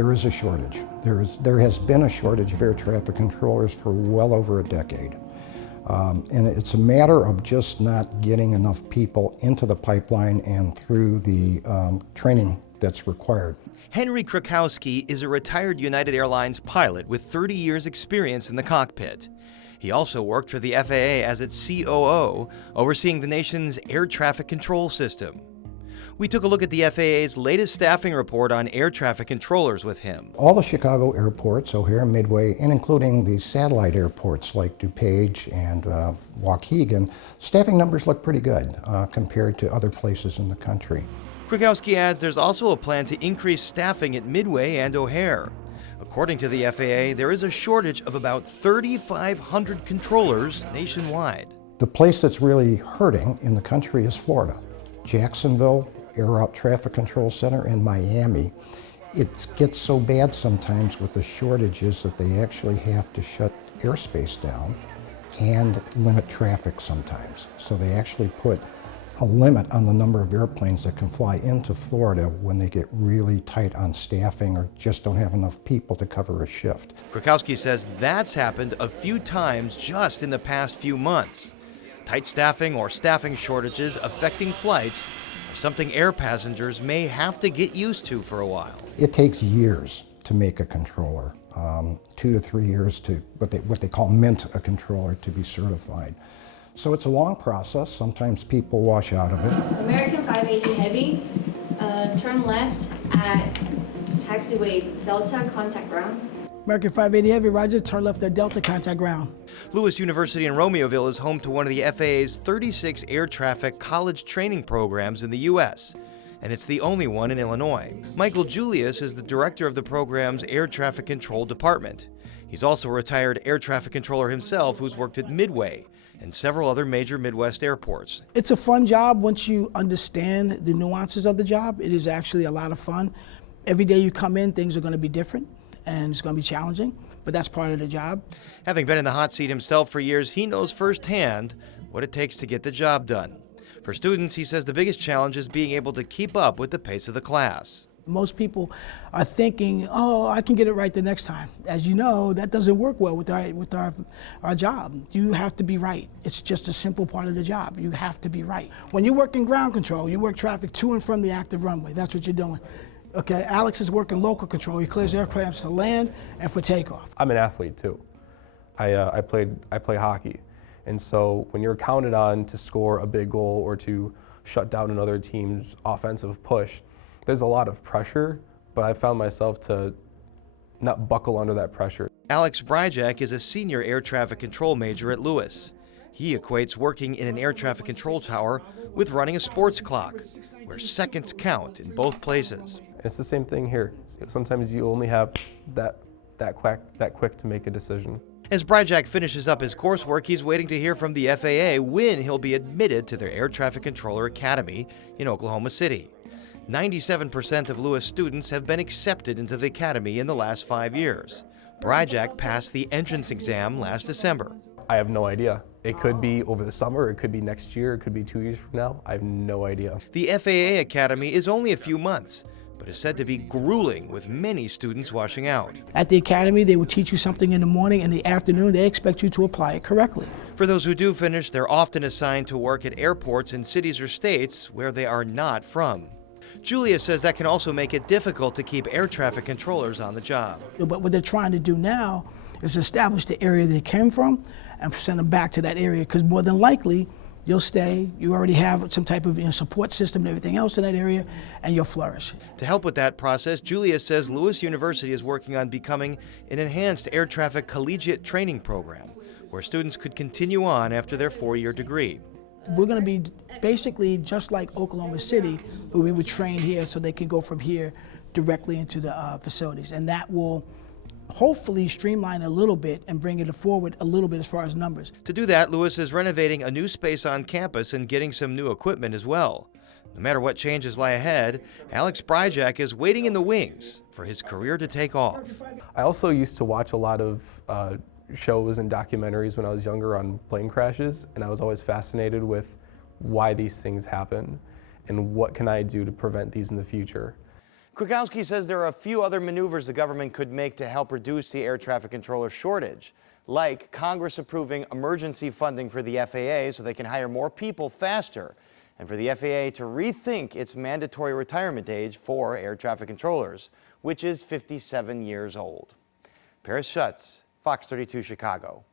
there is a shortage. There has been a shortage of air traffic controllers for well over a decade. And it's a matter of just not getting enough people into the pipeline and through the training that's required. Henry Krakowski is a retired United Airlines pilot with 30 years experience in the cockpit. He also worked for the FAA as its COO, overseeing the nation's air traffic control system. We took a look at the FAA's latest staffing report on air traffic controllers with him. All the Chicago airports, O'Hare, Midway, and including the satellite airports like DuPage and Waukegan, staffing numbers look pretty good compared to other places in the country. Krakowski adds there's also a plan to increase staffing at Midway and O'Hare. According to the FAA, there is a shortage of about 3,500 controllers nationwide. The place that's really hurting in the country is Florida. Jacksonville Air Route Traffic Control Center in Miami. It gets so bad sometimes with the shortages that they actually have to shut airspace down and limit traffic sometimes. So they actually put a limit on the number of airplanes that can fly into Florida when they get really tight on staffing or just don't have enough people to cover a shift. Krakowski says that's happened a few times just in the past few months. Tight staffing or staffing shortages affecting flights are something air passengers may have to get used to for a while. It takes years to make a controller, 2 to 3 years to what they call mint a controller to be certified. So it's a long process. Sometimes people wash out of it. American 580 Heavy, turn left at taxiway Delta, contact ground. American 580 Heavy, roger, turn left at Delta, contact ground. Lewis University in Romeoville is home to one of the FAA's 36 air traffic college training programs in the U.S., and it's the only one in Illinois. Michael Julius is the director of the program's air traffic control department. He's also a retired air traffic controller himself who's worked at Midway and several other major Midwest airports. It's a fun job once you understand the nuances of the job. It is actually a lot of fun. Every day you come in, things are going to be different, and it's going to be challenging, but that's part of the job. Having been in the hot seat himself for years, he knows firsthand what it takes to get the job done. For students, he says the biggest challenge is being able to keep up with the pace of the class. Most people are thinking, oh, I can get it right the next time. As you know, that doesn't work well with our job. You have to be right. It's just a simple part of the job. You have to be right. When you work in ground control, you work traffic to and from the active runway. That's what you're doing. Okay, Alex is working local control. He clears aircraft to land and for takeoff. I'm an athlete too. I play hockey. And so when you're counted on to score a big goal or to shut down another team's offensive push, there's a lot of pressure, but I found myself to not buckle under that pressure. Alex Bryjak is a senior air traffic control major at Lewis. He equates working in an air traffic control tower with running a sports clock, where seconds count in both places. It's the same thing here. Sometimes you only have that quick to make a decision. As Bryjak finishes up his coursework, he's waiting to hear from the FAA when he'll be admitted to their Air Traffic Controller Academy in Oklahoma City. 97% of Lewis students have been accepted into the academy in the last 5 years. Bryjak passed the entrance exam last December. I have no idea. It could be over the summer, it could be next year, it could be 2 years from now. I have no idea. The FAA Academy is only a few months, but is said to be grueling with many students washing out. At the academy, they will teach you something in the morning. In the afternoon, they expect you to apply it correctly. For those who do finish, they're often assigned to work at airports in cities or states where they are not from. Julia says that can also make it difficult to keep air traffic controllers on the job. But what they're trying to do now is establish the area they came from and send them back to that area, because more than likely, you'll stay, you already have some type of support system and everything else in that area, and you'll flourish. To help with that process, Julia says Lewis University is working on becoming an enhanced air traffic collegiate training program, where students could continue on after their 4-year degree. We're going to be basically just like Oklahoma City, where we would train here so they can go from here directly into the facilities. And that will hopefully streamline a little bit and bring it forward a little bit as far as numbers. To do that, Lewis is renovating a new space on campus and getting some new equipment as well. No matter what changes lie ahead, Alex Bryjak is waiting in the wings for his career to take off. I also used to watch a lot of shows and documentaries when I was younger on plane crashes, and I was always fascinated with why these things happen and what can I do to prevent these in the future. Krakowski says there are a few other maneuvers the government could make to help reduce the air traffic controller shortage, like Congress approving emergency funding for the FAA so they can hire more people faster, and for the FAA to rethink its mandatory retirement age for air traffic controllers, which is 57 years old. Paris Schutz, Fox 32 Chicago.